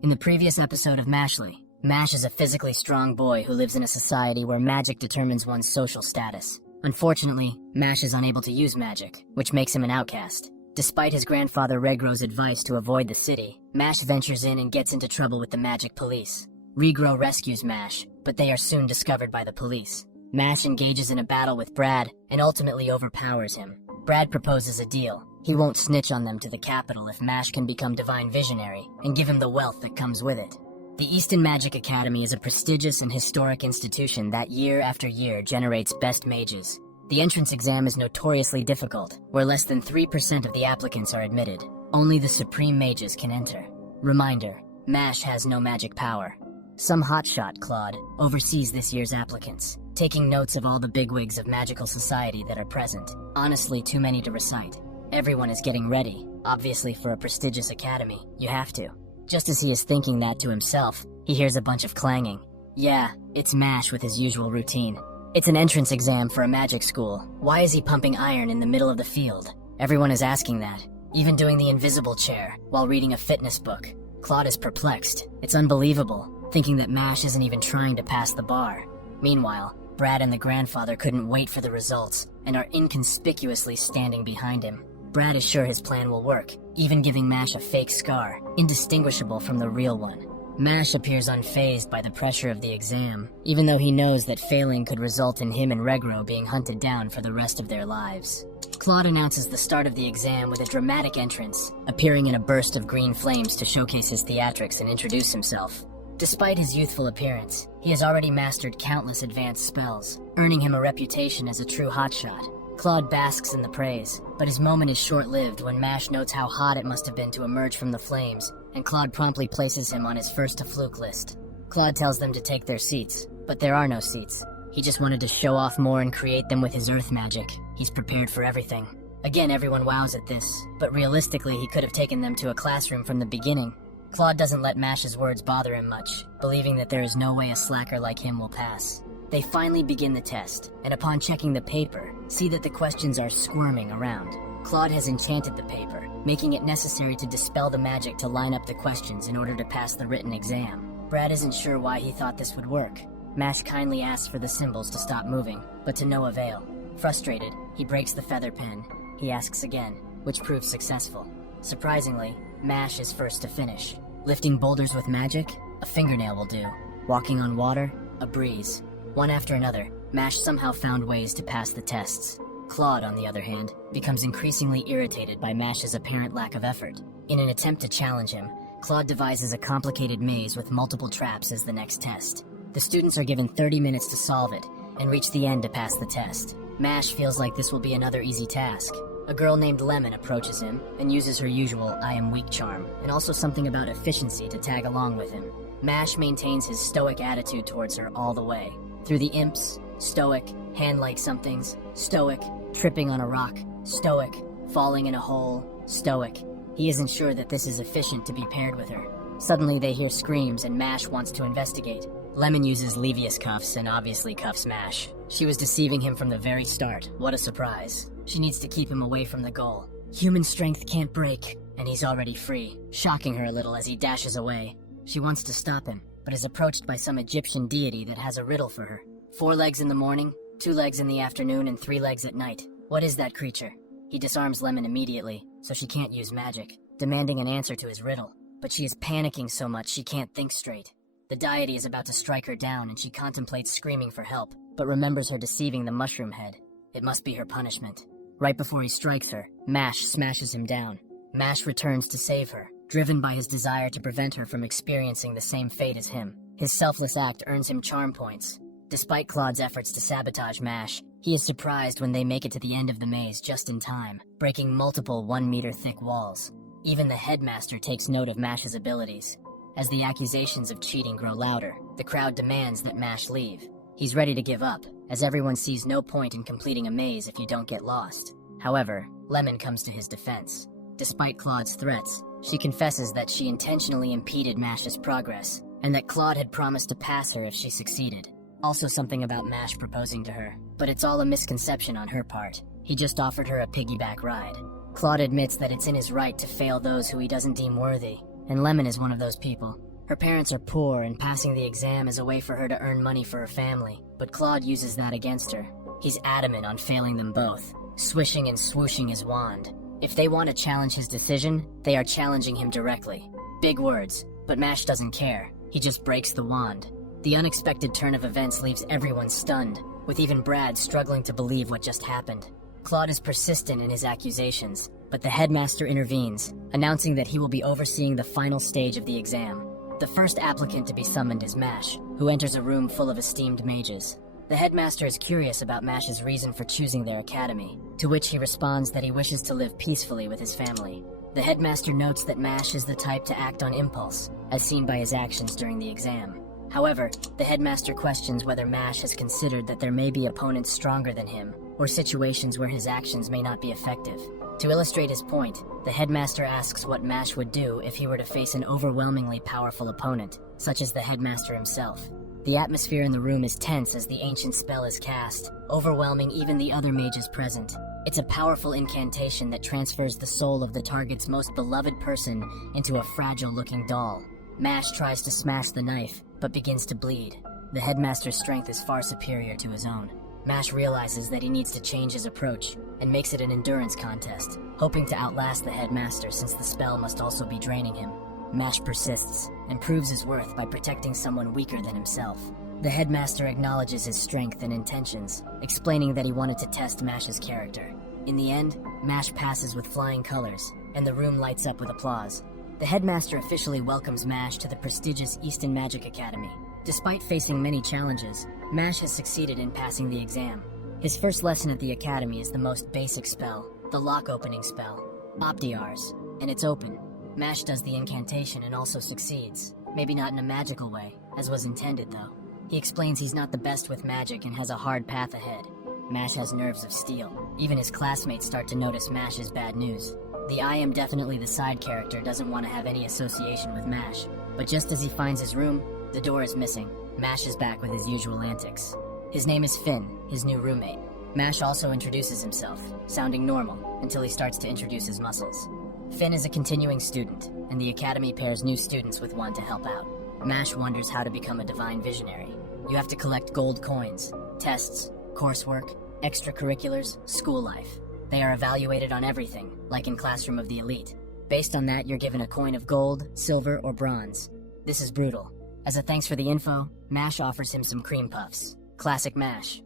In the previous episode of Mashle, Mash is a physically strong boy who lives in a society where magic determines one's social status. Unfortunately, Mash is unable to use magic, which makes him an outcast. Despite his grandfather Regro's advice to avoid the city, Mash ventures in and gets into trouble with the magic police. Regro rescues Mash, but they are soon discovered by the police. Mash engages in a battle with Brad and ultimately overpowers him. Brad proposes a deal. He won't snitch on them to the capital if Mash can become Divine Visionary and give him the wealth that comes with it. The Easton Magic Academy is a prestigious and historic institution that year after year generates best mages. The entrance exam is notoriously difficult, where less than 3% of the applicants are admitted. Only the supreme mages can enter. Reminder, Mash has no magic power. Some hotshot, Claude, oversees this year's applicants, taking notes of all the bigwigs of magical society that are present. Honestly, too many to recite. Everyone is getting ready. Obviously, for a prestigious academy, you have to. Just as he is thinking that to himself, he hears a bunch of clanging. Yeah, it's Mash with his usual routine. It's an entrance exam for a magic school. Why is he pumping iron in the middle of the field? Everyone is asking that, even doing the invisible chair while reading a fitness book. Claude is perplexed. It's unbelievable, thinking that Mash isn't even trying to pass the bar. Meanwhile, Brad and the grandfather couldn't wait for the results and are inconspicuously standing behind him. Brad is sure his plan will work, even giving Mash a fake scar, indistinguishable from the real one. Mash appears unfazed by the pressure of the exam, even though he knows that failing could result in him and Regro being hunted down for the rest of their lives. Claude announces the start of the exam with a dramatic entrance, appearing in a burst of green flames to showcase his theatrics and introduce himself. Despite his youthful appearance, he has already mastered countless advanced spells, earning him a reputation as a true hotshot. Claude basks in the praise, but his moment is short-lived when Mash notes how hot it must have been to emerge from the flames, and Claude promptly places him on his first-to-fluke list. Claude tells them to take their seats, but there are no seats. He just wanted to show off more and create them with his earth magic. He's prepared for everything. Again, everyone wows at this, but realistically he could have taken them to a classroom from the beginning. Claude doesn't let Mash's words bother him much, believing that there is no way a slacker like him will pass. They finally begin the test, and upon checking the paper, see that the questions are squirming around. Claude has enchanted the paper, making it necessary to dispel the magic to line up the questions in order to pass the written exam. Brad isn't sure why he thought this would work. Mash kindly asks for the symbols to stop moving, but to no avail. Frustrated, he breaks the feather pen. He asks again, which proves successful. Surprisingly, Mash is first to finish. Lifting boulders with magic? A fingernail will do. Walking on water? A breeze. One after another, Mash somehow found ways to pass the tests. Claude, on the other hand, becomes increasingly irritated by Mash's apparent lack of effort. In an attempt to challenge him, Claude devises a complicated maze with multiple traps as the next test. The students are given 30 minutes to solve it, and reach the end to pass the test. Mash feels like this will be another easy task. A girl named Lemon approaches him, and uses her usual I am weak charm, and also something about efficiency to tag along with him. Mash maintains his stoic attitude towards her all the way. Through the imps, stoic, hand-like somethings, stoic, tripping on a rock, stoic, falling in a hole, stoic. He isn't sure that this is efficient to be paired with her. Suddenly they hear screams and Mash wants to investigate. Lemon uses Levius cuffs and obviously cuffs Mash. She was deceiving him from the very start. What a surprise. She needs to keep him away from the goal. Human strength can't break, and he's already free, shocking her a little as he dashes away. She wants to stop him, but is approached by some Egyptian deity that has a riddle for her. 4 legs in the morning, 2 legs in the afternoon, and 3 legs at night. What is that creature? He disarms Lemon immediately, so she can't use magic, demanding an answer to his riddle. But she is panicking so much she can't think straight. The deity is about to strike her down and she contemplates screaming for help, but remembers her deceiving the mushroom head. It must be her punishment. Right before he strikes her, Mash smashes him down. Mash returns to save her, driven by his desire to prevent her from experiencing the same fate as him. His selfless act earns him charm points. Despite Claude's efforts to sabotage Mash, he is surprised when they make it to the end of the maze just in time, breaking multiple 1-meter-thick walls. Even the headmaster takes note of Mash's abilities. As the accusations of cheating grow louder, the crowd demands that Mash leave. He's ready to give up, as everyone sees no point in completing a maze if you don't get lost. However, Lemon comes to his defense. Despite Claude's threats, she confesses that she intentionally impeded Mash's progress, and that Claude had promised to pass her if she succeeded. Also something about Mash proposing to her, but it's all a misconception on her part. He just offered her a piggyback ride. Claude admits that it's in his right to fail those who he doesn't deem worthy, and Lemon is one of those people. Her parents are poor, and passing the exam is a way for her to earn money for her family, but Claude uses that against her. He's adamant on failing them both, swishing and swooshing his wand. If they want to challenge his decision, they are challenging him directly. Big words, but Mash doesn't care. He just breaks the wand. The unexpected turn of events leaves everyone stunned, with even Brad struggling to believe what just happened. Claude is persistent in his accusations, but the headmaster intervenes, announcing that he will be overseeing the final stage of the exam. The first applicant to be summoned is Mash, who enters a room full of esteemed mages. The headmaster is curious about Mash's reason for choosing their academy, to which he responds that he wishes to live peacefully with his family. The headmaster notes that Mash is the type to act on impulse, as seen by his actions during the exam. However, the headmaster questions whether Mash has considered that there may be opponents stronger than him, or situations where his actions may not be effective. To illustrate his point, the headmaster asks what Mash would do if he were to face an overwhelmingly powerful opponent, such as the headmaster himself. The atmosphere in the room is tense as the ancient spell is cast, overwhelming even the other mages present. It's a powerful incantation that transfers the soul of the target's most beloved person into a fragile-looking doll. Mash tries to smash the knife, but begins to bleed. The headmaster's strength is far superior to his own. Mash realizes that he needs to change his approach, and makes it an endurance contest, hoping to outlast the headmaster since the spell must also be draining him. Mash persists, and proves his worth by protecting someone weaker than himself. The headmaster acknowledges his strength and intentions, explaining that he wanted to test Mash's character. In the end, Mash passes with flying colors, and the room lights up with applause. The headmaster officially welcomes Mash to the prestigious Easton Magic Academy. Despite facing many challenges, Mash has succeeded in passing the exam. His first lesson at the academy is the most basic spell, the lock-opening spell, Optiars, and it's open. Mash does the incantation and also succeeds. Maybe not in a magical way, as was intended though. He explains he's not the best with magic and has a hard path ahead. Mash has nerves of steel. Even his classmates start to notice Mash's bad news. The I am definitely the side character doesn't want to have any association with Mash, but just as he finds his room, the door is missing. Mash is back with his usual antics. His name is Finn, his new roommate. Mash also introduces himself, sounding normal, until he starts to introduce his muscles. Finn is a continuing student, and the academy pairs new students with one to help out. Mash wonders how to become a divine visionary. You have to collect gold coins, tests, coursework, extracurriculars, school life. They are evaluated on everything, like in Classroom of the Elite. Based on that, you're given a coin of gold, silver, or bronze. This is brutal. As a thanks for the info, Mash offers him some cream puffs. Classic Mash.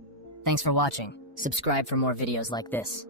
Thanks for watching. Subscribe for more videos like this.